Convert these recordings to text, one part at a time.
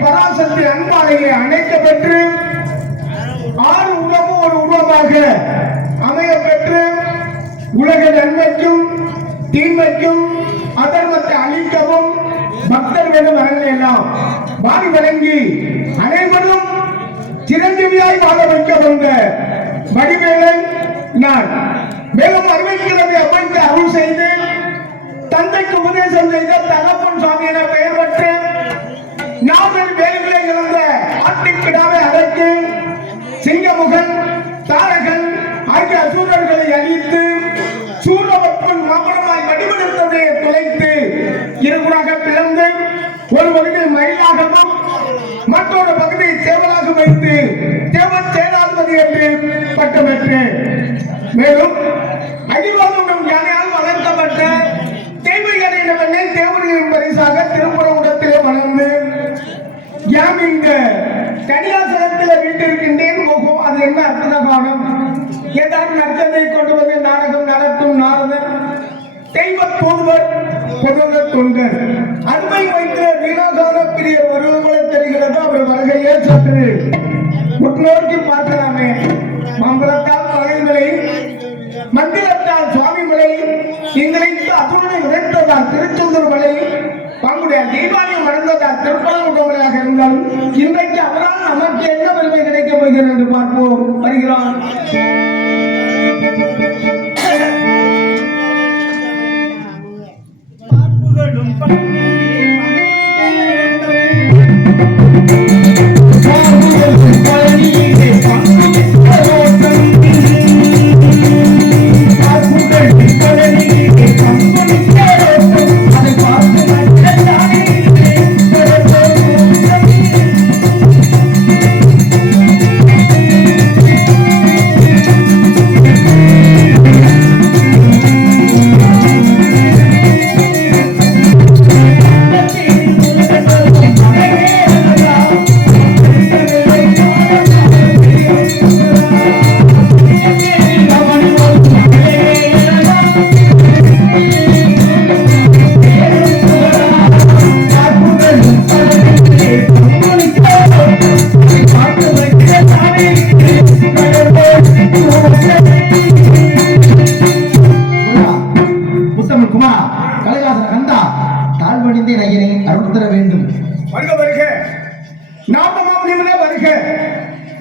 பராசக்தி அன்பாலையை அணைக்க பெற்று ஆறு உலகம் தீமைக்கும் அதர்மத்தை அழிக்கவும் பக்தர்களும் வரங்கள் எல்லாம் வாரி வழங்கி அனைவரும் சிரஞ்சீவியாய் வாழ வைக்க வந்த வடிவேலன் நான். மேலும் அறிவிக்கிறது அமைந்து அருள் செய்து தந்தைக்கு உபதேசம் செய்த தகப்பன் சுவாமி என பெயர் பெற்று நாவல் வேலைகளை இழந்த ஆட்டுக்கிடாவை அழைத்து சிங்கமுகன் தாரகன் ஆகிய அசூரர்களை அழித்து சூரவப்பன் மாமனமாய் வடிவெடுத்ததை துளைத்து இருகுறாக பிளந்து ஒரு பகுதியை மயிலாகவும் மற்றொரு பகுதியை சேவலாக வைத்து தேவ சேனாதிபதி என்று பட்டம் பெற்றேன். மேலும் அகிவாதம் யானையால் வளர்க்கப்பட்ட தெய்வீகனை தேவர்களின் பரிசாக திருப்புறகுடத்திலே வளர்ந்து யாம் இந்த கன்னியாசனத்தில் வீட்டிருக்கின்றேன். அது என்ன அர்த்த காலம்? ஏதாவது நற்கதை கொண்டு வந்து நாடகம் நடத்தும் நாரதர், தெய்வ தூதுவர், பொதுவர் தொண்டர், அருமை வைத்த வீணாகான பிரியர் வருவது போல தெரிகிறது. அவர் வருகையே சற்று முன்னோக்கி பார்க்கலாமே. மங்களத்தால் மலைமலை, மந்திரத்தால் சுவாமி மலை, எங்களுக்கு அத்துணை உரைத்ததால் திருச்செந்தூர் மலை, தம்முடைய தீபாவளி மறந்ததால் திருப்பரங்குன்றம் இருந்தாலும் இன்றைக்கு அவரால் நமக்கு என்ன பெருமை கிடைக்கப் போகிறது என்று பார்ப்போம். வருகிறான்.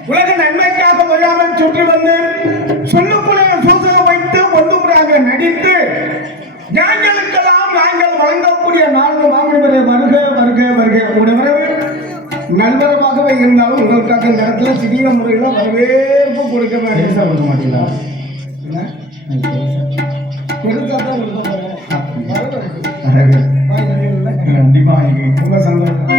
உலக நன்மைக்காக வராமல் சுற்றி வந்து சொல்லுக்குள்ளே சூசகம் வைத்து ஒன்றுமுறையாக நடித்து ஞானிகளுக்கெல்லாம் நாங்கள் வழங்கக்கூடிய நான்கு மாமனிவரை வருக வருக வருக. உங்களுடைய வரவு நல்வரமாகவே இருந்தாலும் உங்களுக்காக இந்த இடத்துல சிறிய முறையில் வரவேற்பு கொடுக்க மாட்டீங்களா? பெருசா தான் கண்டிப்பா உங்க சந்தோஷம்.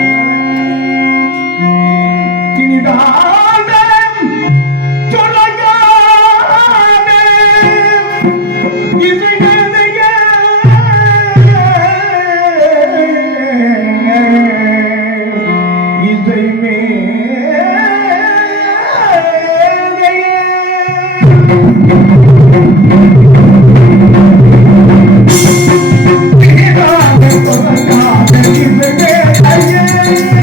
Yeah.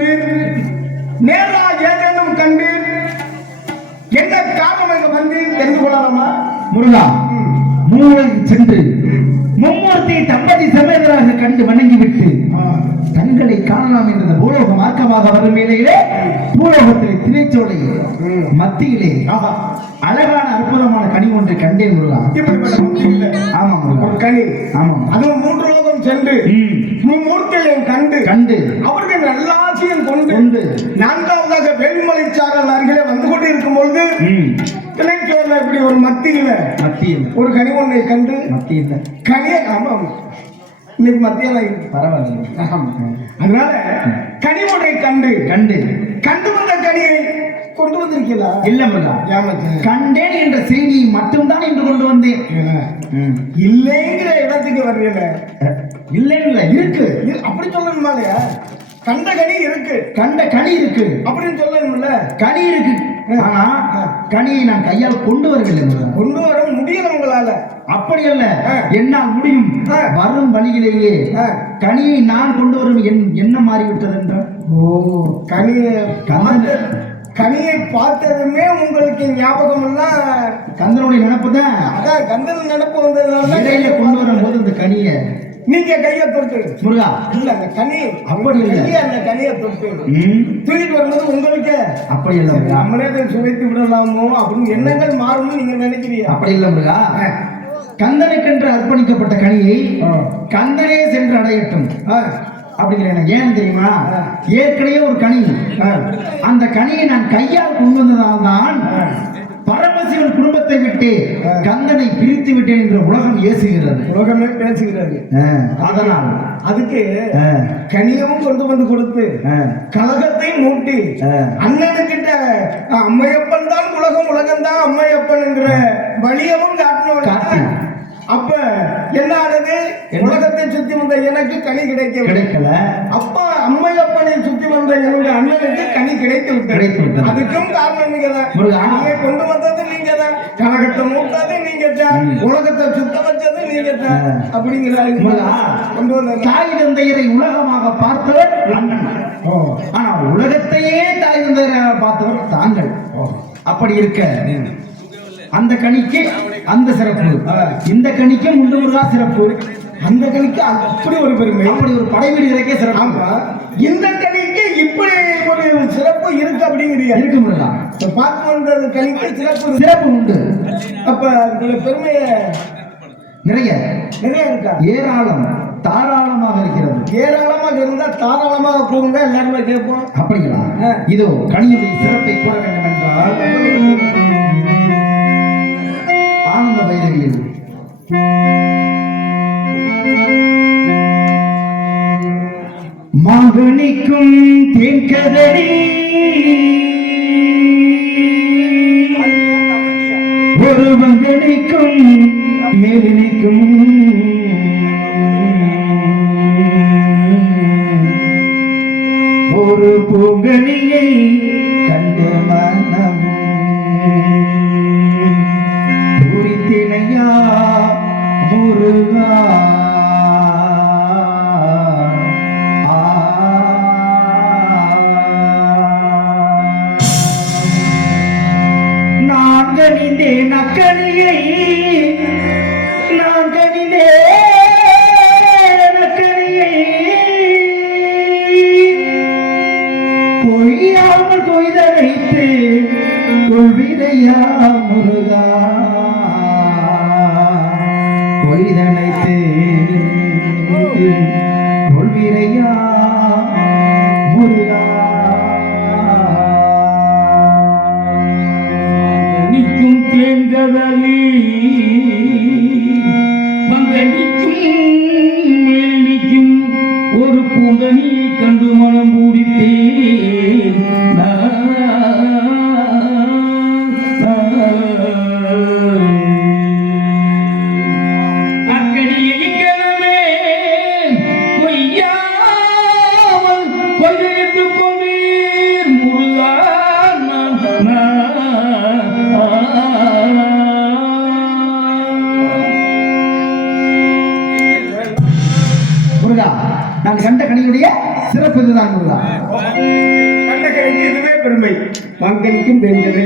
வந்தீர்? நேரா ஏதேனும் கண்டு என்ன காரணம் இங்க வந்து தெரிந்து கொள்ளலாமா? முருகா, மூளைக்கு சென்று மும்மூர்த்தி தம்பதி சமேதராக கண்டு வணங்கிவிட்டு தங்களை காணலாம் என்ற பூலோக மார்க்கமாக வரும் வேளையிலே பூலோகத்திலே திரைச்சோலை மத்தியிலே அழகான அற்புதமான கனி ஒன்றை கண்டேன் முருகா. ஆமா முருகா, ஒரு கனி. ஆமா, அதுவும் 3 லோகம் சென்று மும்மூர்த்திகளையும் கண்டு அவர்கள் நல்லாட்சியும் கொண்டு 4வதாக வேலுமலை சாரல் அருகிலே வந்து கொண்டு இருக்கும் பொழுது திரைச்சோலை இப்படி ஒரு மத்தியில ஒரு கனி ஒன்றை கண்டு கனியை இன்னைக்கு மத்தியில பரவாயில்ல. அதனால கனி ஒன்றை கண்டு வந்த கனியை கொண்டு வந்திருக்கீங்களா? இல்ல முருகா, கண்டேன் என்ற செய்தியை மட்டும்தான் இன்று கொண்டு வந்தேன். இல்லைங்கிற இடத்துக்கு வர்றீங்க. இல்ல இருக்கு அப்படி சொல்லணுமா இல்லையா? கண்ட கனி இருக்கு அப்படின்னு சொல்லணும்ல. கனி இருக்கு, ஆனா கனியை நான் கையால் கொண்டு வரவில்லை. கொண்டு வர முடியல உங்களால. அப்படி அல்ல, என்னால் முடியும். வரும் வழியிலேயே கனியை நான் கொண்டு வரும் என்ன மாறிவிட்டது என்றால், கனியை பார்த்ததுமே உங்களுக்கு ஞாபகம் எல்லாம் கந்தனுடைய நினைப்பு தான். அதான் கந்தன் நினைப்பு வந்ததுனால கொண்டு வரும் போது இந்த கனியை நீங்க கையை தொட்டு முருகா, இல்ல அந்த கனி அப்படி இல்லை, அந்த கனியை தொட்டு தூக்கிட்டு வரும்போது உங்களுக்கு அப்படி இல்லை, நம்மளே சுவைத்து விடலாமோ அப்படின்னு எண்ணங்கள் மாறும்னு நீங்க நினைக்கிறீங்க. அப்படி இல்லை முருகா, கந்தனுக்கென்று அர்ப்பணிக்கப்பட்ட கனியை கந்தனே சென்று அடையட்டும் அப்படிங்கிற. ஏன் தெரியுமா? ஏற்கனவே ஒரு கனி, அந்த கனியை நான் கையால் கொண்டு வந்ததால் தான் பரமசிவன் குடும்பத்தை விட்டு கந்தனை பிரித்து விட்டேன் என்று உலகம் ஏசுகிறது, உலகமே பேசுகிறது. அதனால் அதுக்கு கனியவும் கொண்டு வந்து கொடுத்து கலகத்தை மூட்டி அண்ணனுக்கிட்ட அம்மையப்பன் தான் உலகம் தான் அம்மையப்பன் என்கிற வழியவும் காட்டின. அப்ப என்ன ஆனது? உலகத்தை சுத்தி வந்த எனக்கு கனி கிடைக்கல. அப்ப அம்மையப்பனை சுத்தி வந்த என்னுடைய அண்ணனுக்கு கனி கிடைத்து விட்டது. அதுக்கும் காரணம் நீங்க தான். கொண்டு வந்தது நீங்க தான், கலகத்தை மூட்டது நீங்க தான், உலகத்தை சுத்த வச்சது நீங்க தான். அப்படிங்கிறாங்க. கொண்டு வந்த தாய் தந்தையரை உலகமாக பார்த்தவர் அண்ணன், ஆனா உலகத்தையே தாய் தந்தையராக பார்த்தவர் தாங்கள். அப்படி இருக்க அந்த கனிக்கு அந்த சிறப்பு, இந்த கனிக்கு முன்னுருவா சிறப்பு, அந்த கனிக்கு அப்படி ஒரு பெருமை, அப்படி ஒரு படைவீடு இறக்கே சிறப்பு. இந்த கனிக்கு இப்படி ஒரு சிறப்பு இருக்கு அப்படிங்கிறீங்க. இருக்கு முருகா, பார்த்து வந்தது கனிக்கு சிறப்பு உண்டு. அப்ப பெருமைய நிறைய இருக்கா? ஏராளம், தாராளமாக இருக்கிறது. ஏராளமாக இருந்தா தாராளமாக கூறுங்க, எல்லாருமே கேட்போம். அப்படிங்களா? இதோ கனியுடைய சிறப்பை கூற வேண்டும் என்றால் ஆனந்த பைரவியில் மகனிக்கும் தேன்கதடி ஒரு மகனிக்கும் மேலினிக்கும் ஒரு பூங்கனியை கண்ட மனம் பூரித்தினையா முருகா. நான் கனிந்தேன் அக்கனியை, நான் கனிந்தேன் அக்கனியை, கொய்யாமல் கொய்தழைத்து கொள்விதையா முருகா, கொய்தழைத்து கொள்விதையா முருகா. நிற்கும் தேர்ந்ததலி மங்கனிக்கும் மேல் நிற்கும் ஒரு பூங்கனியை கண்டு மனம் பூடித்தேன். அக்கடியை கனமே கொய்யா பெருமை மங்கனிக்கும் பெண்களே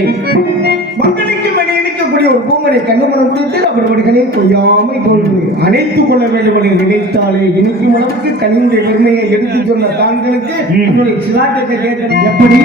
மங்கனிக்கும் வெளியே இருக்கக்கூடிய ஒரு பூமனை கண்ணுமனம் கொடுத்து அவர்களுடைய கொய்யாமல் கொண்டு அணைத்துக் கொள்ள வேண்டும் என்று நினைத்தாலே இனிக்கும் அளவுக்கு கனியுடைய பெருமையை எடுத்து சொன்ன தாங்களுக்கு என்னுடைய சிலாட்டத்தை கேட்டது எப்படி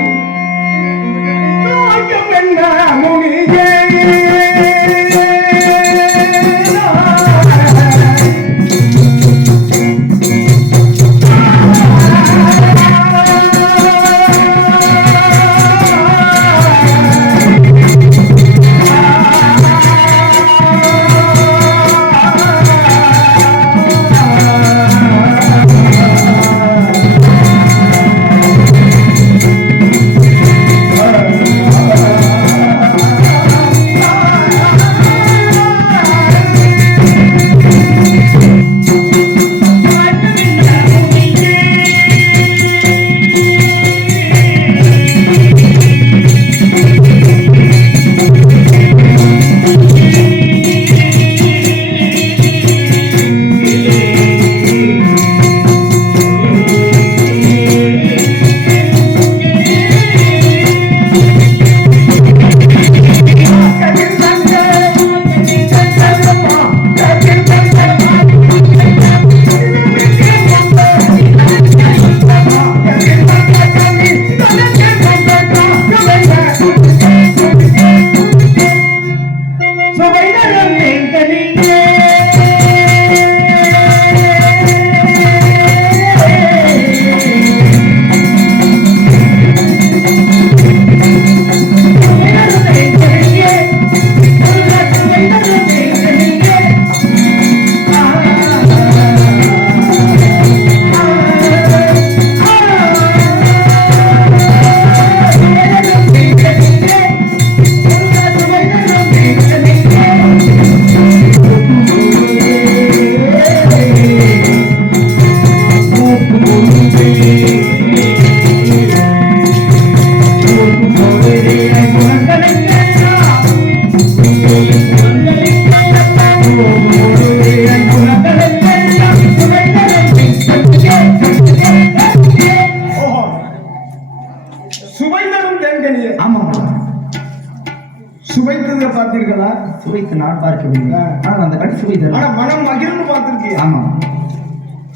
சுவைத்ததை பார்த்தீர்களா? சுவைத்து நான் பார்க்கவில்லை. ஆனால் அந்த கண் சுவைத்தது. ஆனா மனம் மகிழ்ந்து பார்த்திருக்கீங்க. ஆமா,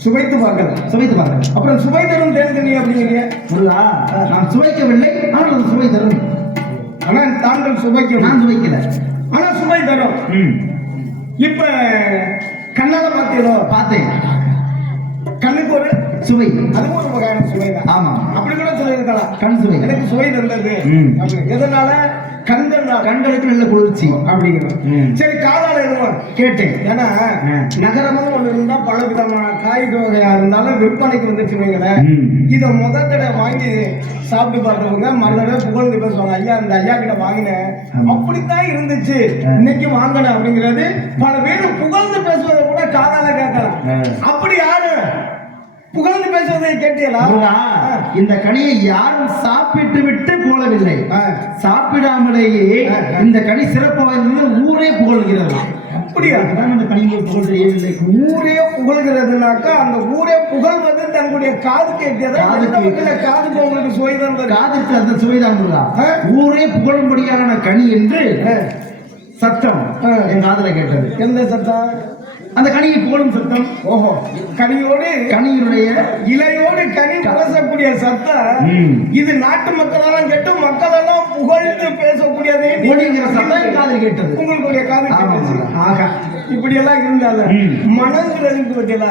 சுவைத்து பார்க்கல. சுவைத்து பார்க்கல. அப்புறம் சுவை தரும் தேர்ந்தனி அப்படிங்கிறீங்க. நான் சுவைக்கவில்லை, ஆனால் அது சுவை தரும். ஆனா தாங்கள் சுவைக்க, நான் சுவைக்கல, ஆனா சுவை தரும். இப்ப கண்ணால பார்த்தீங்களோ? பார்த்தேன். கண்ணுக்கு ஒரு சுவை, அதுவும் ஒரு வகையான சுவை தான். ஆமா, அப்படி கூட சொல்லியிருக்கலாம். கண் சுவை எனக்கு சுவை தந்தது. எதனால? கண்களுக்கு நல்ல குளிர்ச்சி அப்படிங்கிறோம். சரி, காதால எதுவும் கேட்டேன். ஏன்னா நகரமும் ஒண்ணு இருந்தா பல விதமான காய்கறி வகையா இருந்தாலும் விற்பனைக்கு வந்துச்சு வைங்களேன். இதை முதல் தடவை வாங்கி சாப்பிட்டு பார்த்தவங்க மறுதடவை புகழ்ந்து பேசுவாங்க, ஐயா இந்த ஐயா கிட்ட வாங்கினேன், அப்படித்தான் இருந்துச்சு, இன்னைக்கு வாங்கினேன் அப்படிங்கிறது பல பேர் புகழ்ந்து பேசுவதை கூட காதால கேட்கலாம். அப்படி யாரு புகழ்ந்து பேசுவதை கேட்டீங்களா? இந்த கனியை யாரும் சாப்பிட்டு விட்டு போலவில்லை, சாப்பிடாமலேயே இந்த கனி சிறப்பு வாய்ந்தது ஊரே புகழ்கிறது. அப்படியா? அந்த கனியை புகழ் தெரியவில்லை. ஊரே புகழ்கிறதுனாக்கா அந்த ஊரே புகழ்வது தன்னுடைய காது கேட்கிறதா? காதுக்கு உங்களுக்கு சுவை தான், காதுக்கு அந்த சுவைதான். ஊரே புகழும்படியான கனி என்று சத்தம் என் காதுல கேட்டது. எந்த சத்தம்? அந்த கனியை புகழும் சத்தம். ஓஹோ, கனியோடு கனியினுடைய இலையோடு கனி கலசக்கூடிய சத்தம். இது நாட்டு மக்களெல்லாம் கேட்டு மக்களெல்லாம் புகழ்ந்து பேசக்கூடியதே சத்தம் காதில் கேட்டது. உங்களுடைய காது. ஆகா, இப்படி எல்லாம் இருந்தால மனங்கிறதுக்கு பத்தியா?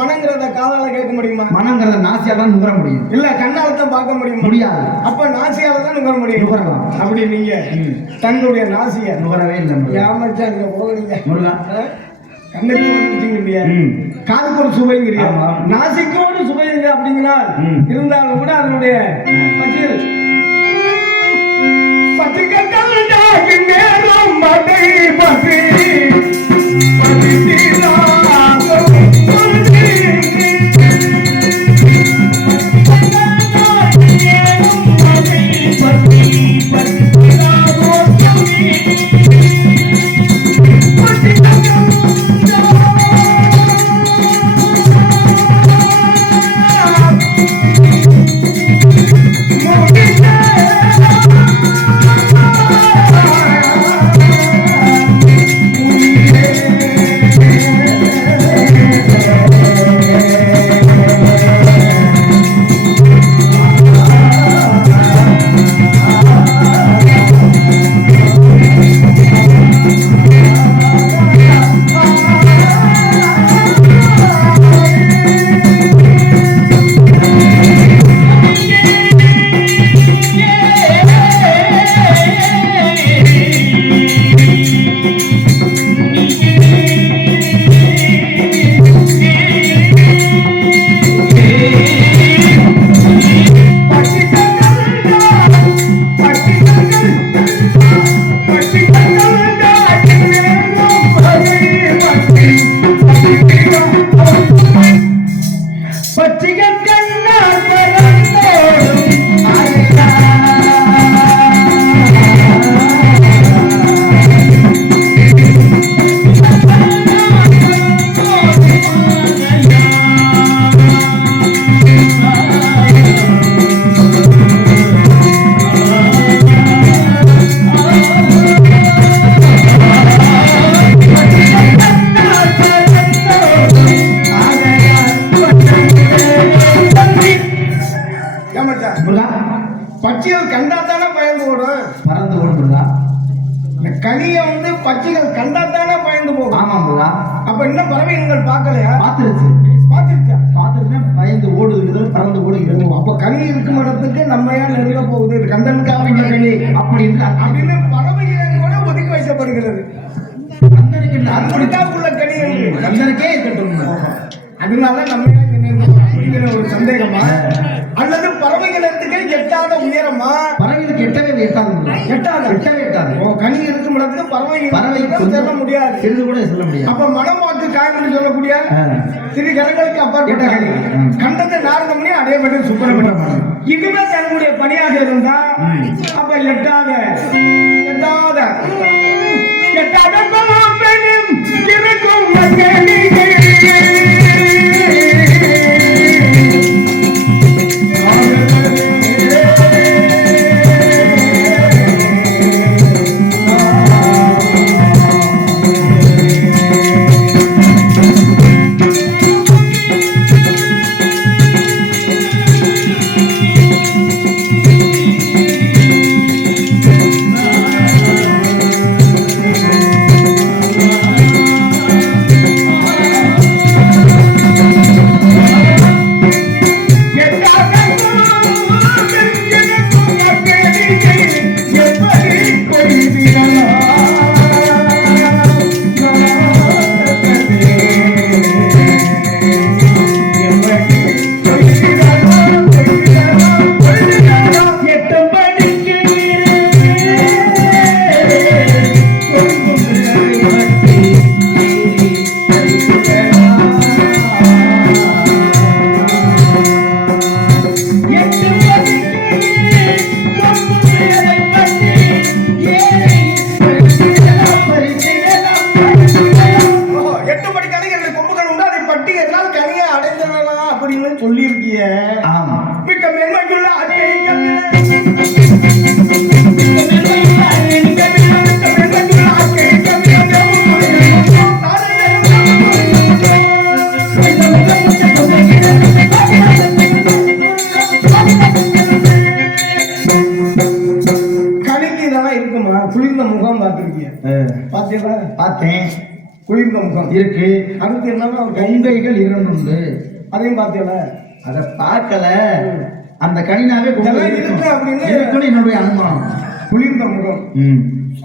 மனங்கிறத காதால கேட்க முடியுமா? மனங்கிறத நாசியால தான் நுகர முடியும். இல்ல கண்ணால தான் பார்க்க முடியும். முடியாது. அப்ப நாசியால தான் நுகர முடியும். நுகரலாம். அப்படி நீங்க தன்னுடைய நாசிய நுகரவே இல்லை. ஏமாச்சா நீங்க போகிறீங்க. கண்ணுக்கு வந்துட்டீங்க, காதுக்கு ஒரு சுவைங்கிறியா, நாசிக்கோடு சுவைங்க அப்படிங்களா? இருந்தாலும் கூட அதனுடைய பச்சில் பச்சைகள் கண்டா தானே பயந்து ஓடும். பறந்து ஓடும் முருகா. இந்த கனியை வந்து பச்சைகள் கண்டா தானே பயந்து போகும். ஆமா முருகா. அப்ப இன்னும் பறவைகள் பார்க்கலையா? பார்த்துருச்சு. பார்த்துருச்சா? பார்த்துருந்தேன். பயந்து ஓடுகிறது, பறந்து ஓடுகிறது. அப்ப கனி இருக்கும் இடத்துக்கு நம்ம ஏன் நெருங்க போகுது? இது கந்தனுக்காக உள்ள கனி அப்படின்னு பறவைகள் கூட ஒதுக்கி வைக்கப்படுகிறது. கந்தனுக்காக உள்ள கனி என்று கந்தனுக்கே இருக்கட்டும். அதனால நம்ம ஏன் அப்படிங்கிற ஒரு சந்தேகமா, அல்லது பறவைகள் இடத்துக்கு எட்டாத உயரமா? பறவைகளுக்கு எட்டவே எட்டாது. எட்டவே எட்டாது. கனி இருக்கும் இடத்துக்கு பறவை செல்ல முடியாது. சிறிது கூட செல்ல முடியாது. அப்ப மனம் வாக்கு காயம் சொல்லக்கூடிய திரு கரங்களுக்கு அப்பாற்பட்ட கனி கண்டத்தை நாரதமணி அடையப்பட்ட சுப்பிரமணியம் இதுவே தன்னுடைய பணியாக இருந்தா அப்ப எட்டாத இருக்கும் சொல்லியிருக்கிய. ஆமா. மிக்க மென்மைக்குள்ள கணிக்கு இதெல்லாம் இருக்குமா? குளிர்ந்த முகம் பார்த்திருக்கிய? பாத்தீங்களா? பார்த்தேன். குளிர்ந்த முகம் இருக்கு. அடுத்து என்னன்னா கங்கைகள் 2 உண்டு. அதையும் பார்த்தீங்களா? அதை பார்க்கல. அந்த கனினாவே இருக்கு அப்படின்னு என்னுடைய அனுமானம். குளிர்ந்த முகம்,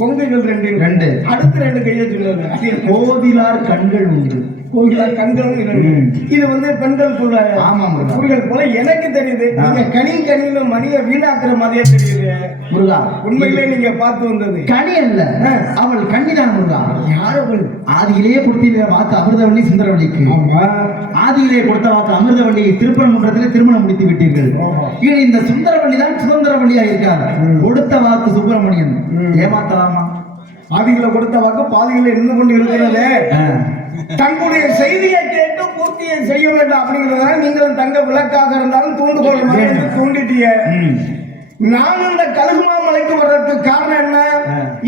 கொங்கைகள் 2 அடுத்து 2 கையை சொல்லுவாங்க. கோதிலார் கண்கள் உண்டு. கோயிலார் கண்களும் 2. இது வந்து பெண்கள் கூட. ஆமா முருகன் போல எனக்கு தெரியுது. நீங்க கனியில மணியை வீணாக்குற மாதிரியே தெரியுது முருகா. உண்மையிலே நீங்க பார்த்து வந்தது கனி அல்ல, அவள் கண்ணிதான் முருகா. யார் அவள்? ஆதியிலேயே கொடுத்த வாக்கு அமிர்தவள்ளி சுந்தரவள்ளிக்கு. ஆதியிலே கொடுத்த வாக்கு அமிர்தவள்ளியை திருப்பரங்குன்றத்திலே திருமணம் முடித்து விட்டீர்கள். இந்த சுந்தரவள்ளி தான் சுதந்திரவள்ளியா இருக்கார். கொடுத்த வாக்கு சுப்பிரமணியன். ஏமாத்தலாமா? ஆதிகளை கொடுத்த வாக்கு பாதிகளை இருந்து கொண்டு இருக்கிறதே. தங்களுடைய செய்தியை கேட்டு பூர்த்தியை செய்ய வேண்டும் அப்படிங்கிறதுனால நீங்களும் தங்க விளக்காக இருந்தாலும் தூண்டுகோள் தூண்டிட்டிய. நான் இந்த கழுகுமாமலைக்கு வர்றதுக்கு காரணம் என்ன?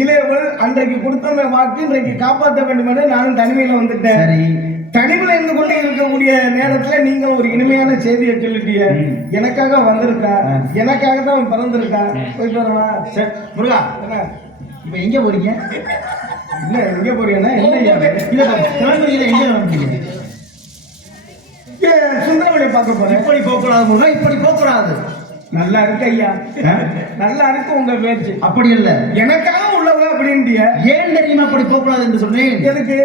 இளையவள் அன்றைக்கு கொடுத்த வாக்கு இன்றைக்கு காப்பாற்ற வேண்டும் என்று நானும் தனிமையில வந்துட்டேன். தனிமையில இருந்து கொண்டு இருக்கக்கூடிய நேரத்துல நீங்க ஒரு இனிமையான செய்தியை சொல்லிட்டிய. எனக்காக வந்திருக்கா, எனக்காக தான் பிறந்திருக்கா. போயிட்டு வரவா? சரி முருகா, இப்ப எங்க போறீங்க? இல்ல எங்க போறீங்கன்னா சுந்தரவழியை பார்க்க போறேன். இப்படி போகக்கூடாது முருகா, இப்படி போகக்கூடாது. நல்லா இருக்கு ஐயா, நல்லா இருக்கு உங்க பேச்சு. அப்படி இல்ல, எனக்காக உள்ளவங்க அப்படின்ட்டிய. ஏன் தெரியுமா அப்படி போகக்கூடாது என்று சொன்னேன்? எதுக்கு?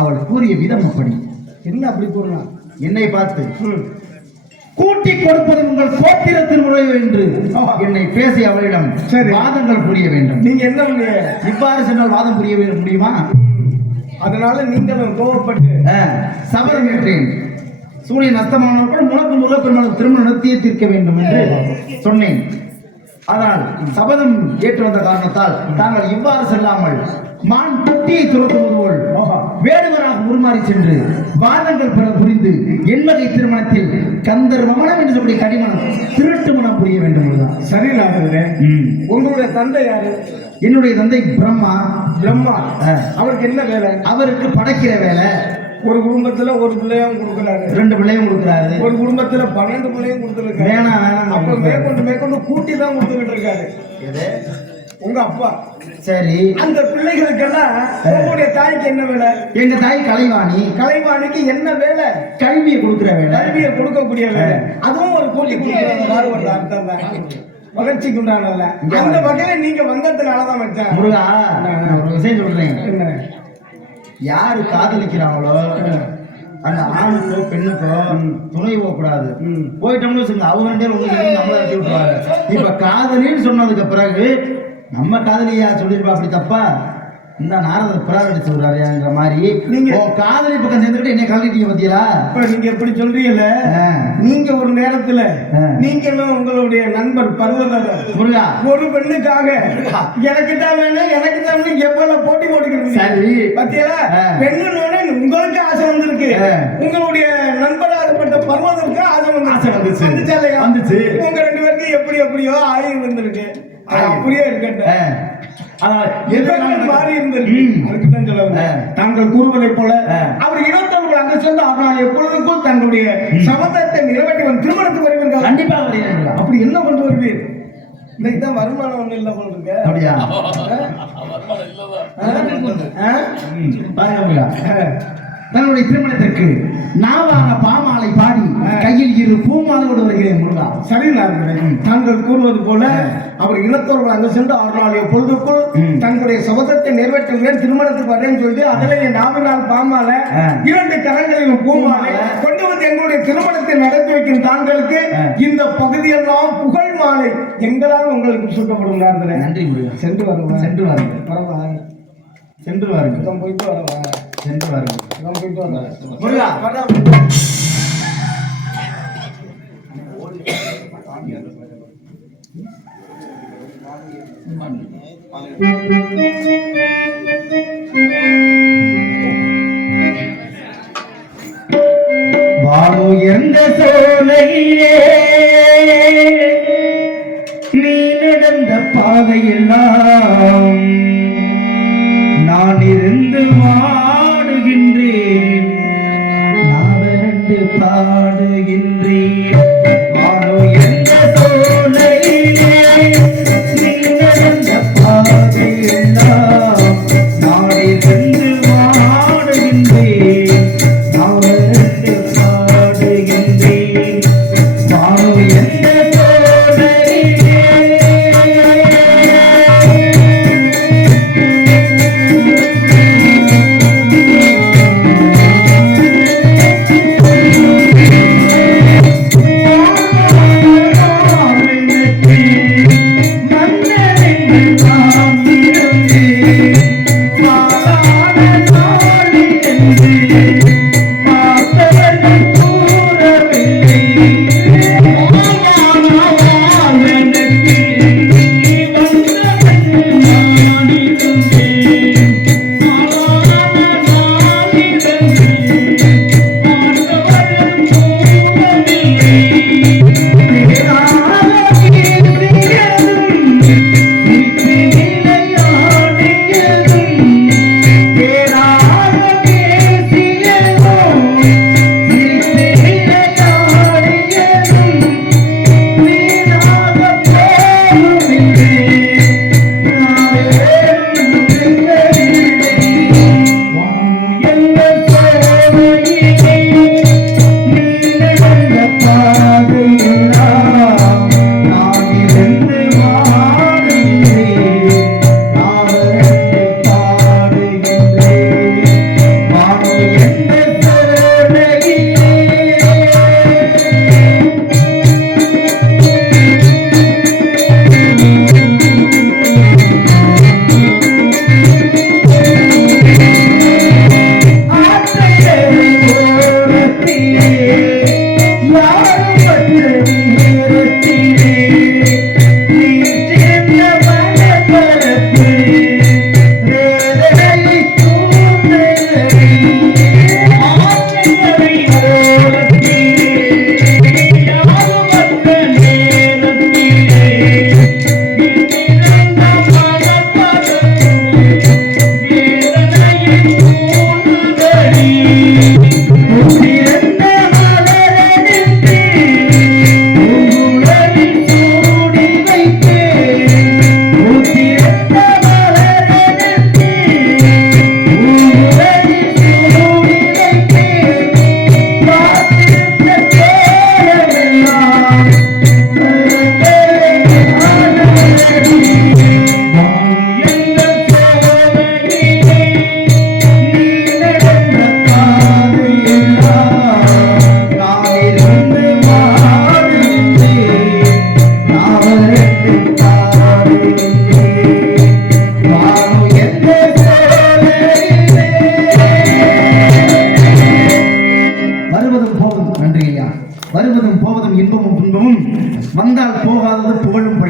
அவள் கூறிய விதம் அப்படி. என்ன அப்படி கூறலாம்? என்னை பார்த்து கூட்டி கொடுப்பது உங்கள் கோத்திரத்தின் முறையோ என்று என்னை பேசி அவளிடம் வாதங்கள் புரிய வேண்டும். நீங்க என்ன இவ்வாறு சென்றால் வாதம் புரிய முடியுமா? அதனால நீங்களும் கோவப்பட்டு சபதம் ஏற்றேன். சூரியன் அஸ்தமானவர்கள் உனக்கு முருகப்பெருமாள் திருமணம் நடத்தியே தீர்க்க வேண்டும் என்று சொன்னேன். ஆனால் சபதம் ஏற்று வந்த காரணத்தால் தாங்கள் இவ்வாறு செல்லாமல் மான் குட்டியை துரத்துவது போல் வேடுவராக உருமாறி சென்று வாதங்கள் பெற புரிந்து என்வகை திருமணத்தில் கந்தர் மனம் என்று சொல்லி கடிமணம் திருட்டு மனம் புரிய வேண்டும். சரி நாகரே, உங்களுடைய தந்தை யாரு? என்னுடைய தந்தை பிரம்மா. பிரம்மா அவருக்கு என்ன வேலை? அவருக்கு படைக்கிற வேலை. ஒரு குடும்பத்துல ஒரு பிள்ளையும் கொடுக்குறாரு, 2 பிள்ளையும் கொடுக்குறாரு, ஒரு குடும்பத்துல 12 பிள்ளையும் கொடுத்துருக்காரு. வேணாம் அப்புறம் மேற்கொண்டு கூட்டி தான் கொடுத்துக்கிட்டு இருக்காரு. உங்க அப்பா சரி. அந்த பிள்ளைகளுக்கெல்லாம் உங்களுடைய தாய்க்கு என்ன வேலை? எங்க தாய் கலைவாணி. கலைவாணிக்கு என்ன வேலை? கல்வியை கொடுக்குற வேலை, கல்வியை கொடுக்கக்கூடிய வேலை. அதுவும் ஒரு கூலி கொடுக்குற அர்த்தம் தான், வளர்ச்சிக்கு உண்டானதுல. அந்த வகையில நீங்க வந்ததுனாலதான் வச்சேன். முருகா, நான் ஒரு விஷயம் சொல்றேன். என்ன? யாரு காதலிக்கிறாங்களோ அந்த ஆணுக்கோ பெண்ணுக்கோ துணை போகக்கூடாது. போயிட்டோம்னு வச்சுக்கோங்க, அவங்க 2 பேரும் நம்மள இறக்கி விட்டுருவாங்க. இப்ப காதலின்னு சொன்னதுக்கு பிறகு நம்ம காதலியா சொல்லிருப்பா அப்படி தப்பா? இந்த நாரத பிராரடி சொல்றாருங்கிற மாதிரி நீங்க காதலி பக்கம் சேர்ந்துக்கிட்டு என்ன காதலிட்டீங்க பத்தியா? இப்ப நீங்க எப்படி சொல்றீங்கல்ல, நீங்க ஒரு நேரத்துல நீங்களும் உங்களுடைய நண்பர் பர்வதர் முருகா ஒரு பெண்ணுக்காக எனக்கு தான் வேணும் எனக்கு தான் எவ்வளவு போட்டி போட்டுக்கிறீங்க. சரி பத்தியா? பெண்ணுன்னு உங்களுக்கு ஆசை வந்திருக்கு, உங்களுடைய நண்பராகப்பட்ட பர்வதற்கு ஆசை வந்துச்சு. வந்துச்சு. உங்க 2 பேருக்கு எப்படியோ ஆகி வந்திருக்கு. அப்படியே இருக்கட்டும், மாறி இருந்திருக்கு. அதுக்குதான் சொல்ல தாங்கள் கூறுவதை போல அவர் இனத்தவர்கள் அங்க சென்று அவர்கள் எப்பொழுதுக்கும் தங்களுடைய சபதத்தை நிறைவேற்றி திருமணத்துக்கு வருவீர்கள். கண்டிப்பா வருவீர்கள். அப்படி என்ன கொண்டு வருவீர்? இன்னைக்கு தான் வருமானம் ஒண்ணு இல்ல போல இருக்கு. அப்படியா? தன்னுடைய திருமணத்திற்கு நாவாக பாமாலை பாடி கையில் 2 பூமாலையோடு வருகிறேன் முருகா. சரி, தாங்கள் கூறுவது போல அவர் இனத்தவர்கள் அங்கு சென்று 6 நாள் பொழுதுக்குள் தங்களுடைய சபதத்தை நிறைவேற்றுகிறேன், திருமணத்துக்கு வரேன்னு சொல்லிட்டு அதில் 4 நாள் பாமாலை 2 கரங்களிலும் பூமாலை கொண்டு வந்து எங்களுடைய திருமணத்தை நடத்தி வைக்கும் தாங்களுக்கு இந்த பகுதியெல்லாம் புகழ் மாலை எங்களால் உங்களுக்கு சுட்டப்படும். நன்றி முருகா. சென்று வருவோம். சென்று வாருங்க. வரவா? சென்று வாருங்க. போயிட்டு வரவா? சென்று வாருங்க. போயிட்டு வரலாம் முருகா. வானுயர்ந்த சோலையிலே நீ நடந்த பாதையெல்லாம் நான் இருந்து வாடுகின்றேன், நான் வறண்டு பாடுகின்றேன். வானுயர்ந்த சோலையிலே நீ நடந்த பாதையெல்லாம் நான் இருந்து வாடுகின்றேன், நான் வறண்டு பாடுகின்றேன். வானுயர்ந்த சோலையிலே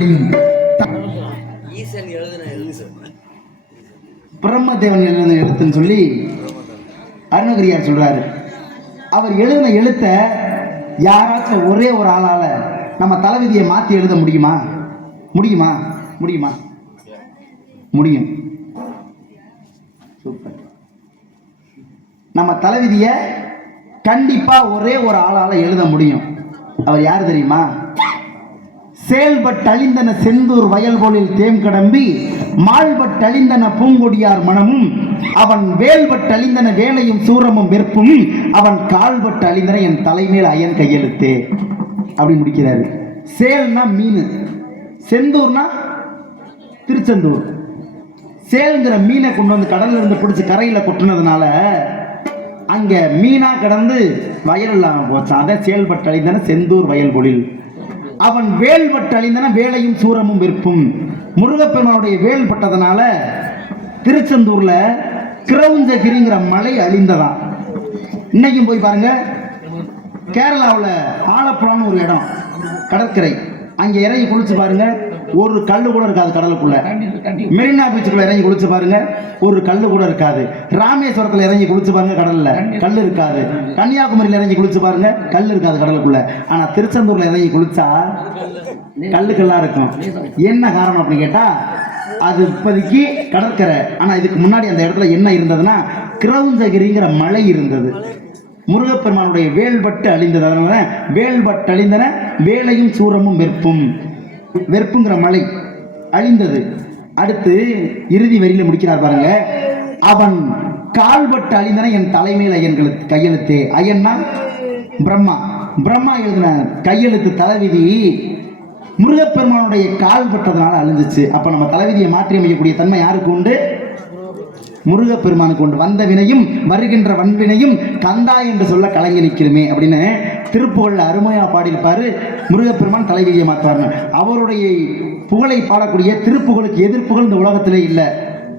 ஒளியும். பிரம்மதேவன் எழுதின எழுத்துன்னு சொல்லி அருணகிரியார் சொல்றாரு. அவர் எழுதின எழுத்த யாராச்சும் ஒரே ஒரு ஆளால நம்ம தலைவிதியை மாற்றி எழுத முடியுமா? முடியுமா? முடியுமா? முடியும். சூப்பர். நம்ம தலைவிதியை கண்டிப்பா ஒரே ஒரு ஆளால எழுத முடியும். அவர் யார் தெரியுமா? செயல்பட்டழிந்தன செந்தூர் வயல்போலில் தேம் கடம்பி மால்பட்டழிந்தன பூங்கொடியார் மனமும் அவன் வேல்பட்டழிந்தன வேலையும் சூரமும் வெறுப்பும் அவன் கால்பட்டு அழிந்தன என் தலைமேல் அயன் கையெழுத்தே. அப்படி முடிக்கிறாரு. சேல்னா மீன், செந்தூர்னா திருச்செந்தூர். சேல்ங்கிற மீனை கொண்டு வந்து கடல்ல இருந்து பிடிச்சி கரையில கொட்டினதுனால அங்க மீனா கிடந்து வயல் இல்லாம போச்சான். அதை செயல்பட்டு அழிந்தன செந்தூர் வயல்பொழில் அவன் வேல்பட்டு அழிந்தன வேலையும் சூரமும் வெறுப்பும். முருகப்பெருமானுடைய வேல் பட்டதுனால திருச்செந்தூர்ல கிரவுஞ்சகிரிங்கிற மலை அழிந்ததான். இன்னைக்கும் போய் பாருங்க, கேரளாவில் ஆலப்புழான்னு ஒரு இடம் கடற்கரை, அங்க இறங்கி குளிச்சு பாருங்க, ஒரு கல்லு கூட இருக்காது கடலுக்குள்ள. மெரினா பீச்சுக்குள்ள இறங்கி குளிச்சு பாருங்க, ஒரு கல்லு கூட இருக்காது. ராமேஸ்வரத்துல இறங்கி குளிச்சு பாருங்க, கடல்ல கல்லு இருக்காது. கன்னியாகுமரியில இறங்கி குளிச்சு பாருங்க, கல்லு இருக்காது கடலுக்குள்ள. ஆனா திருச்செந்தூர்ல இறங்கி குளிச்சா கல்லுக்கெல்லாம் இருக்கும். என்ன காரணம் அப்படின்னு கேட்டா, அது இப்போதைக்கு கடற்கரை. ஆனா இதுக்கு முன்னாடி அந்த இடத்துல என்ன இருந்ததுன்னா கிரவுஞ்சகிரிங்கிற மலை இருந்தது. முருகப்பெருமானுடைய வேல்பட்டு அழிந்தது. அதனால வேல்பட்டு அழிந்தன வேலையும் சூரமும் வெறுப்பும். வெறுப்புங்கிற மலை அழிந்தது. அடுத்து இறுதி வரியில முடிக்கிறார் பாருங்க, அவன் கால்பட்டு அழிந்தன என் தலைமையில் அயன்களுக்கு கையெழுத்து. அயன்னா பிரம்மா. பிரம்மா எழுதின கையெழுத்து தலைவிதி முருகப்பெருமானுடைய கால் பட்டதுனால அழிஞ்சிச்சு. அப்ப நம்ம தலைவிதியை மாற்றி அமைக்கக்கூடிய தன்மை யாருக்கு உண்டு? முருகப்பெருமானுக்கு உண்டு. வந்த வினையும் வருகின்ற வன்வினையும் கந்தா என்று சொல்ல கலங்கி நிற்கிறமே அப்படின்னு திருப்புகழ்ல அருமையா பாடியிருப்பாரு. முருகப்பெருமான் தலைவிதியை மாற்றுவார். அவருடைய புகழை பாடக்கூடிய திருப்புகழுக்கு எதிர்ப்புகள் இந்த உலகத்திலே இல்லை.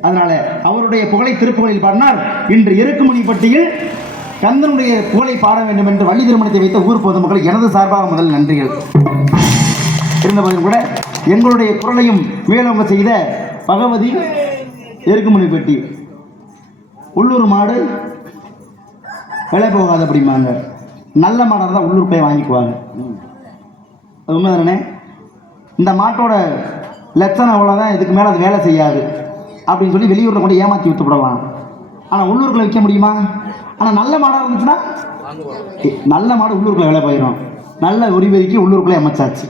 அதனால அவருடைய புகழை திருப்புகழில் பாடினார். இன்று எருக்குமணிப்பட்டியில் கந்தனுடைய புகழை பாட வேண்டும் என்று வள்ளி திருமணத்தை வைத்த ஊர் பொதுமக்கள் எனது சார்பாக முதல் நன்றிகள். இருந்தபோதும் கூட எங்களுடைய குரலையும் மேலோங்க செய்த பகவதி எருக்குமணிப்பட்டி, உள்ளூர் மாடு விலை போகாது அப்படிம்பாங்க. நல்ல மாடாக இருந்தால் உள்ளூர் போய் வாங்கிக்குவாங்க. அது உண்மை தானே? இந்த மாட்டோட லட்சணம் அவ்வளோதான், இதுக்கு மேலே அது வேலை செய்யாது அப்படின்னு சொல்லி வெளியூரில் கொண்டு ஏமாற்றி விட்டுப்படலாம். ஆனால் உள்ளூருக்குள்ள விற்க முடியுமா? ஆனால் நல்ல மாடாக இருந்துச்சுன்னா நல்ல மாடு உள்ளூருக்குள்ள வேலை போயிடும். நல்ல உரிவதிக்கு உள்ளூருக்குள்ளே அமைச்சாச்சு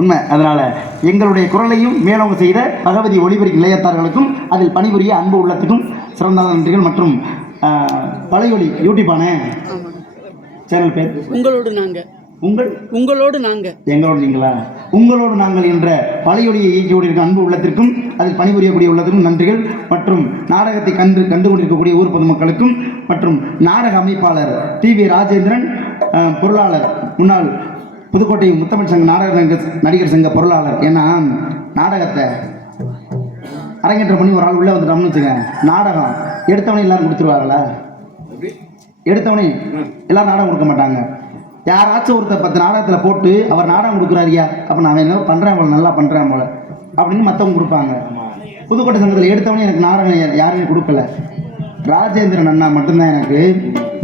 உண்மை. அதனால எங்களுடைய குரலையும் மேலோங்க செய்த பகவதி ஒளிபெருக்கி நிலையத்தார்களுக்கும் அதில் பணிபுரிய அன்பு உள்ளத்துக்கும் சிறந்த நன்றிகள். மற்றும் பழையொலி யூடியூப்பான சேனல் பேர் உங்களோடு நாங்க, உங்களோடு நாங்க, எங்களோடு நீங்களா, உங்களோடு நாங்கள் என்ற பழையொலியை இயக்கி கொண்டிருக்கும் அன்பு உள்ளத்திற்கும் அதில் பணிபுரியக்கூடிய உள்ளத்திற்கும் நன்றிகள். மற்றும் நாடகத்தை கண்டு கொண்டிருக்கக்கூடிய ஊர் பொதுமக்களுக்கும் மற்றும் நாடக அமைப்பாளர் TV ராஜேந்திரன், பொருளாளர் முன்னாள் புதுக்கோட்டை முத்தமிழ் சங்க நாடக நடிகர் சங்க பொருளாளர். ஏன்னா நாடகத்தை அரங்கேற்றம் பண்ணி ஒரு ஆள் உள்ளே வந்துட்டோம்னு வச்சுங்க, நாடகம் எடுத்தவனே எல்லாரும் கொடுத்துருவாங்களா? எடுத்தவனே எல்லாரும் நாடகம் கொடுக்க மாட்டாங்க. யாராச்சும் ஒருத்தர் 10 நாடகத்தில் போட்டு அவர் நாடகம் கொடுக்குறாரியா, அப்போ நான் என்ன பண்ணுறேன் போல, நல்லா பண்ணுறேன் போல அப்படின்னு மற்றவங்க கொடுப்பாங்க. புதுக்கோட்டை சங்கத்தில் எடுத்தவனே எனக்கு நாடகம் யாருமே கொடுக்கல. ராஜேந்திரன் அண்ணா மட்டும்தான் எனக்கு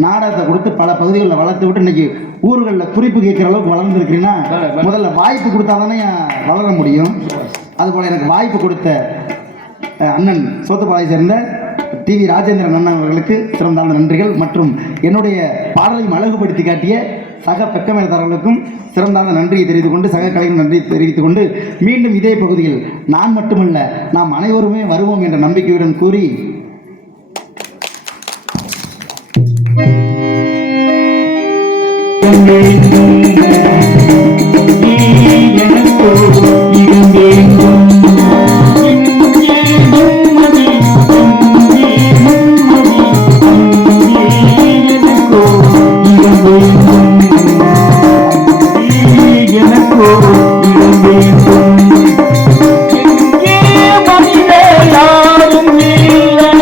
நாடகத்தை கொடுத்து பல பகுதிகளில் வளர்த்து விட்டு இன்னைக்கு ஊர்களில் குறிப்பு கேட்குற அளவுக்கு வளர்ந்துருக்கிறீங்கன்னா முதல்ல வாய்ப்பு கொடுத்தா தானே வளர முடியும். அதுபோல் எனக்கு வாய்ப்பு கொடுத்த அண்ணன் சோத்துப்பாளையை சேர்ந்த TV ராஜேந்திரன் அண்ணன் அவர்களுக்கு சிறந்தான நன்றிகள். மற்றும் என்னுடைய பாடலையும் அழகுபடுத்தி காட்டிய சக பெக்கமேலதாரர்களுக்கும் சிறந்தான நன்றியை தெரிவித்துக் கொண்டு, சக கலைஞர் நன்றி தெரிவித்துக் கொண்டு, மீண்டும் இதே பகுதியில் நான் மட்டுமல்ல நாம் அனைவருமே வருவோம் என்ற நம்பிக்கையுடன் கூறி யாரும்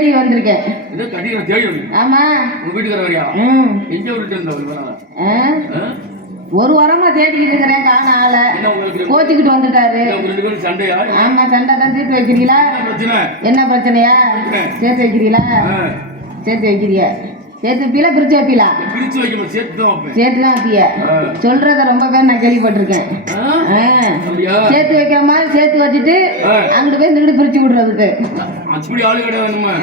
தேடி வந்திருக்கேன். என்ன கட்டிக்கிற தேடி வந்து ஆமா. உங்க வீட்டுக்கார வரையா ம். எங்க விட்டு இருந்தவர் ஒரு வாரமா தேடிக்கிட்டு இருக்கிறேன், காண ஆள. என்ன உங்களுக்கு கோச்சிக்கிட்டு வந்துட்டாரு. உங்க ரெண்டு பேரும் சண்டையா ஆமா, சண்டை தான். தீர்த்து வைக்கிறீங்களா? பிரச்சனை என்ன பிரச்சனையா? சேர்த்து வைக்கிறீங்களா? சேர்த்து வைக்கிறிய? சேர்த்து வைப்பீங்களா பிரிச்சு வைப்பீங்களா? பிரிச்சு வைக்கணும், சேர்த்து தான் வைப்பேன். சேர்த்து தான் வைப்பிய. சொல்றத ரொம்ப பேர் நான் கேள்விப்பட்டிருக்கேன். சேர்த்து வைக்கிற மாதிரி சேர்த்து வச்சுட்டு அங்கிட்டு போய் நின்று பிரிச்சு விடுறதுக்கு. அப்படி ஆளு கிடையாது நம்ம.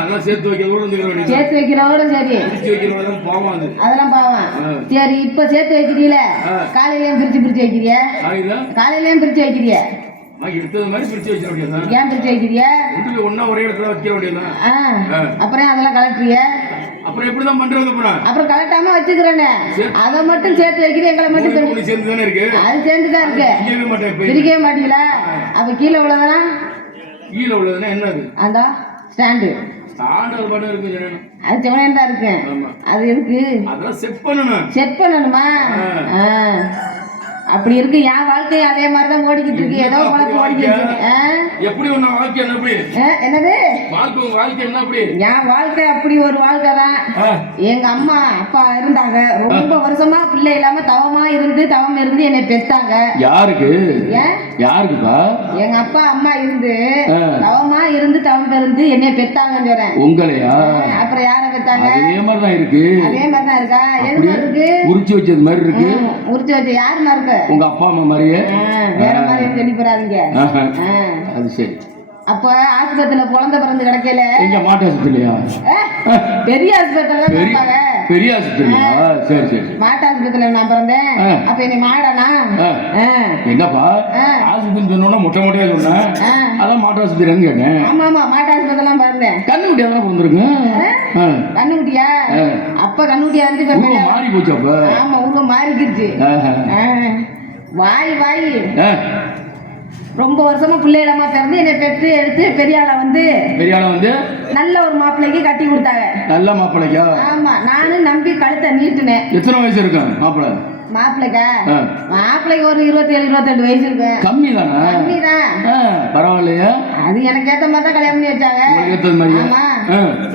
அதான் சேர்த்து வைக்கிறதோட வந்துக்கிறோம். சேர்த்து வைக்கிறதோட சரி. பிரிச்சு வைக்கிறதோட பாவம் அது. அதெல்லாம் பாவம். சரி, இப்ப சேர்த்து வைக்கிறீல, காலையிலயும் பிரிச்சு வைக்கிறிய? காலையிலயும் பிரிச்சு வைக்கிறிய? எடுத்தது மாதிரி பிரிச்சு வச்சிட வேண்டியதான். ஏன் பிரிச்சு வைக்கிறிய? ஒன்னா ஒரே இடத்துல வைக்க வேண்டியதான். அப்புறம் அதெல்லாம் கலட்டுறிய? அப்புறம் எப்படிதான் பண்றது? அப்புறம் கலட்டாம வச்சுக்கிறேன்னு அதை மட்டும் சேர்த்து வைக்கிறேன். எங்களை மட்டும் சேர்ந்து தானே இருக்கு. அது சேர்ந்துதான் இருக்கு. பிரிக்கவே மாட்டீங்களா? அப்ப கீழே உள்ளதுனா? கீழே உள்ளதுன்னா என்னது? அந்த ஸ்டாண்டு. ஸ்டாண்ட் பாட்டு இருக்கு. அது செவனேன் தான் இருக்கு. அது எதுக்கு? அதெல்லாம் செட் பண்ணணும். செட் பண்ணணுமா? அப்படி இருக்கு. என் வாழ்க்கை அதே மாதிரிதான் ஓடிக்கிட்டு இருக்கு. ஏதோ பழக்கம் ஓடிக்கிட்டு இருக்கு. எப்படி உன்ன வாழ்க்கை என்ன? அப்படி என்னது வாழ்க்கை என்ன? அப்படி என் வாழ்க்கை அப்படி ஒரு வாழ்க்கை தான். எங்க அம்மா அப்பா இருந்தாங்க, ரொம்ப வருஷமா பிள்ளை இல்லாம தவம் இருந்து என்னை பெத்தாங்க. யாருக்கு? யாருக்குப்பா? எங்க அப்பா அம்மா இருந்து தவம் இருந்து என்னை பெத்தாங்கன்னு சொல்றேன். உங்களையா? அப்புறம் யார பெத்தாங்க? அதே மாதிரிதான் இருக்கு. அதே மாதிரிதான் இருக்கா? எது மாதிரி இருக்கு? உரிச்சு வச்சது மாதிரி இருக்கு. உரிச்சு வச்ச யாரு மாதிரி இருக்கு? உங்க அப்பா அம்மா மாதிரியே. வேற மாதிரி சொல்லி போறாதீங்க. அது சரி. அப்ப ஆஸ்பத்திரியில குழந்தை பிறந்து கிடக்கல. எங்க மாட்டு ஆஸ்பத்திரியா? பெரிய ஆஸ்பத்திரியில பிறந்தாங்க. பெரிய ஆஸ்பத்திரியா? சரி சரி. மாட்டு ஆஸ்பத்திரியில நான் பிறந்தேன். அப்ப என்னை மாடனா? என்னப்பா ஆஸ்பத்திரி சொன்னா மொட்டை மொட்டையா சொன்னேன். அதான் மாட்டு ஆஸ்பத்திரின்னு கேட்டேன். ஆமா ஆமா, மாட்டு ஆஸ்பத்திரிலாம் பிறந்தேன். கண்ணுக்குட்டியா தான் பிறந்திருக்கு. கண்ணுக்குட்டியா? அப்ப கண்ணுக்குட்டியா இருந்து மாறி போச்சு. அப்ப ஆமா, உருவம் மாறிக்கிடுச்சு. வாய் ரொம்ப வருஷமா பிள்ளைகளமா பிறந்து என்னை பெற்று எடுத்து பெரிய ஆளை வந்து நல்ல ஒரு மாப்பிள்ளைக்கு கட்டி கொடுத்தாங்க. நல்ல மாப்பிள்ளைக்கா? ஆமா, நானும் நம்பி கழுத்தை நீட்டுனேன். எத்தனை வயசு இருக்கு மாப்பிள்ளைக்கு ஒரு 27-28 வயசு இருக்கு. கம்மி தானே? கம்மி தான். பரவாயில்லையா? அது எனக்கு ஏத்த மாதிரி தான் கல்யாணம் பண்ணி வச்சாங்க. ஆமா,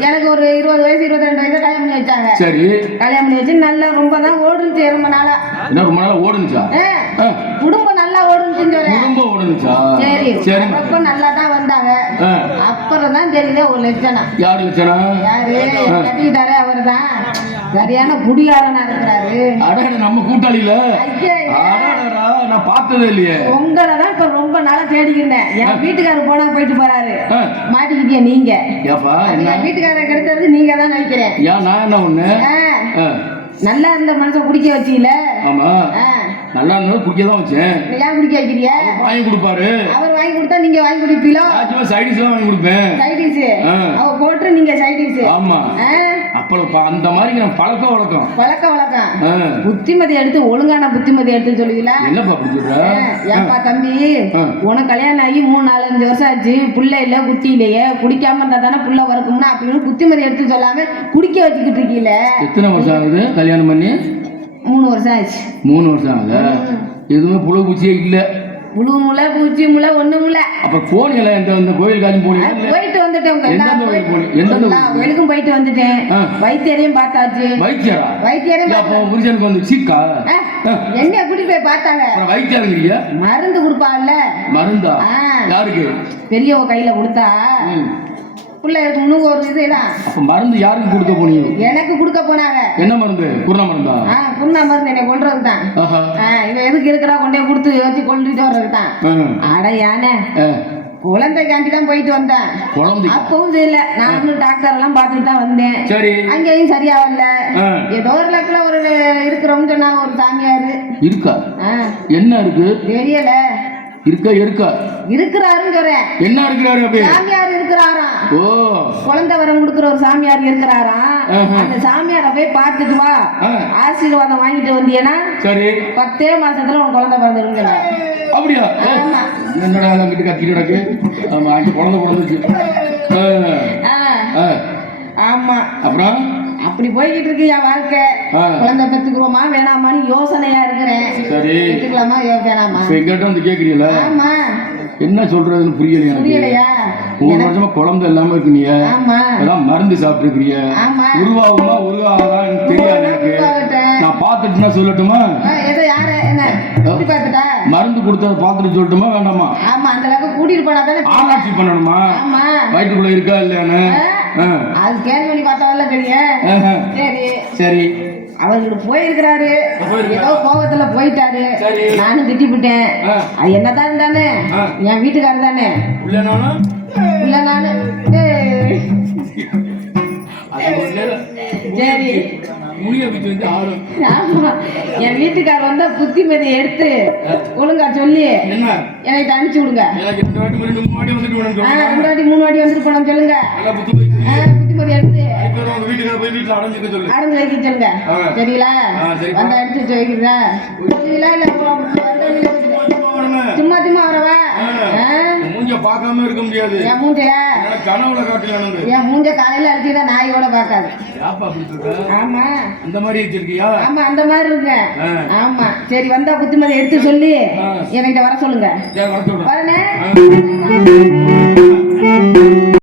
எனக்கு ஒரு 20 வயசு 22 வயசு கல்யாணம் பண்ணி வச்சாங்க. சரி, கல்யாணம் பண்ணி வச்சு நல்லா ரொம்ப தான் ஓடுச்சு. ரொம்ப நாளா. என்ன ரொம்ப நாளா ஓடுச்சா? குடும்பம் நல்லா ஓடுச்சுன்னு சொல்றேன். குடும்பம் ஓடுச்சா? சரி சரி. அப்ப நல்லா தான் வந்தாங்க. அப்புறம் தான் தெரியல ஒரு லட்சணம். யாரு லட்சணம்? யாரு கட்டிக்கிட்டாரு? அவர் தான் சரியான குடிகாரனா இருக்கிறாரு. நம்ம கூட்டாளியில நான் பார்த்ததே இல்லையே. உங்களை தான் இப்ப ரொம்ப நாளா தேடிக்கிட்டேன். என் வீட்டுக்காரர் போனா போயிட்டு போறாரு. மாட்டிக்கிட்டியா நீங்க? என் வீட்டுக்காரரை கெடுத்தது நீங்க தான் நினைக்கிறேன். நான் என்ன ஒண்ணு நல்லா இருந்த மனுஷன் குடிக்க வச்சீல? ஆமா, நல்லா இருந்தாலும் குடிக்க தான் வச்சேன். ஏன் குடிக்க வைக்கிறிய? வாங்கி கொடுப்பாரு. அவர் வாங்கி கொடுத்தா நீங்க வாங்கி குடிப்பீங்களோ? சைடிஸ் வாங்கி கொடுப்பேன். சைடிஸ் அவ போட்டு நீங்க சைடிஸ். ஆமா, அப்பளம் அந்த மாதிரி பழக்க வழக்கம் புத்திமதி எடுத்து ஒழுங்கான புத்திமதி எடுத்து சொல்லுவீங்களா? என்னப்பா அப்படி சொல்ற? ஏப்பா தம்பி, உனக்கு கல்யாணம் ஆகி 3-4-5 வருஷம் ஆச்சு, புள்ள இல்ல குட்டி இல்லையே, குடிக்காம இருந்தா தானே புள்ள வறுக்கும்னா அப்படின்னு புத்திமதி எடுத்து சொல்லாம குடிக்க வச்சுக்கிட்டு இருக்கீல. எத்தனை வருஷம் ஆகுது கல்யாணம் பண்ணி? 3 வருஷம் ஆச்சு. 3 வருஷம் ஆகுது. எதுவுமே புழு பூச்சியே இல்ல. புழு முளை பூச்சி முளை ஒண்ணும் இல்ல. அப்ப போனீங்களா? இந்த கோயில் காலம் போனீங்க? போயிட்டு வந்துட்டேன். கோயிலுக்கும் போயிட்டு வந்துட்டேன். வைத்தியரையும் பார்த்தாச்சு. வைத்தியரையும் புருஷனுக்கு வந்து சீக்கா என்ன கூட்டி போய் பார்த்தாங்க. வைத்தியருங்கிறியா? மருந்து கொடுப்பாள்ல. மருந்தா? யாருக்கு? பெரியவ கையில கொடுத்தா பிள்ளைகளுக்கு முன்னுக்கு ஒரு இதுதான். அப்ப மருந்து யாருக்கு கொடுக்க போனீங்க? எனக்கு கொடுக்க போனாங்க. என்ன மருந்து? குருணா மருந்தா? குருணா மருந்து என்னை கொல்றது தான். இவன் எதுக்கு இருக்கிறா கொண்டே கொடுத்து வச்சு கொண்டுட்டு வர்றது தான். அட யானை, குழந்தைக்காண்டி தான் போயிட்டு வந்தேன். அப்பவும் தெரியல. நானும் டாக்டர் எல்லாம் பார்த்துட்டு தான் வந்தேன். அங்கேயும் சரியாவல. ஏதோ ஒரு லட்சம் ஒரு இருக்கிறோம்னு சொன்னா ஒரு சாமியாரு இருக்கா? என்ன இருக்கு தெரியல. இருக்கிறாருன்னு சொல்றேன். என்ன இருக்கிறாரு? சாமியார் இருக்கிறாராம். குழந்தை வரம் கொடுக்குற ஒரு சாமியார் இருக்கிறாராம். அந்த சாமியாரை போய் பார்த்துட்டு வா, ஆசீர்வாதம் வாங்கிட்டு வந்தீங்கன்னா 10 மாசத்துல உன் குழந்தை பிறந்துருங்க. அப்படியா? என்னடா அங்கிட்டு கத்திட்டு கிடக்கு? ஆமா, அங்க குழந்தை பிறந்துச்சு. ஆமா, அப்புறம் அப்படி போய்கிட்டு இருக்கு என் வாழ்க்கை. குழந்தை பெத்துக்குறோமா வேணாமான்னு யோசனையா இருக்கிறேன். சரி, பெத்துக்கலாமா வேணாமா? எங்கிட்ட வந்து கேக்குறீங்களா? ஆமா, என்ன சொல்றதுன்னு புரியல எனக்கு. புரியலையா? ஒரு வருஷமா குழந்தை இல்லாம இருக்கீங்க. ஆமா. அதான் மருந்து சாப்பிட்டுருக்கீங்க. ஆமா. உருவாகுமா உருவாகாதான் எனக்கு தெரியாது எனக்கு. நான் பார்த்துட்டுனா சொல்லட்டுமா? எதை யாரு என்ன கூட்டி பார்த்துட்டா? மருந்து கொடுத்தத பார்த்துட்டு சொல்லட்டுமா வேண்டாமா? ஆமா, அந்த அளவுக்கு கூட்டிட்டு போனா தானே ஆராய்ச்சி பண்ணணுமா? ஆமா. வயிற்றுக்குள்ள இருக்கா இல்லையான்னு? அது கேள்வி பண்ணி பார்த்தால தெரியும். சரி சரி. அவருக்கு போயிருக்கிறாரு, ஏதோ கோபத்துல போயிட்டாரு. சரி. நானும் திட்டிவிட்டேன். அது என்னதான் இருந்தானே என் வீட்டுக்காரர் தானே. இல்ல நானும் இல்ல நானு சரி. முடிய வச்சு வந்து ஆளும். ஆமா, என் வீட்டுக்காரர் வந்தா புத்திமதியை எடுத்து ஒழுங்கா சொல்லி என்ன எனக்கு அனுப்பிச்சு விடுங்க. எனக்கு 2 வாட்டி 3 வாட்டி வந்துட்டு போனோம். 2 வாட்டி 3 வாட்டி வந்துட்டு போனோம் சொல்லுங்க. நல்லா புத்தி புத்திமதி எடுத்து உங்க வீட்டுக்கு போய் வீட்டுல அடைஞ்சுக்க சொல்லு. அடைஞ்சு வைக்க சொல்லுங்க. சரிங்களா? சரி. வந்தா எடுத்து வைக்கிறா சொல்லுவீங்களா? இல்ல சும்மா சும்மா வரவா? மூஞ்ச பார்க்காம இருக்க முடியாது. என் மூஞ்சையா? கனவுல காட்டலாம். என் மூஞ்ச காலையில அடிச்சுதான் நாயோட பார்க்காது. யாப்பா அப்படி சொல்ற? ஆமா. அந்த மாதிரி வச்சிருக்கியா? ஆமா, அந்த மாதிரி இருக்கு. ஆமா. சரி, வந்தா புத்திமதி எடுத்து சொல்லி என்கிட்ட வர சொல்லுங்க. வர சொல்றேன். வரனே.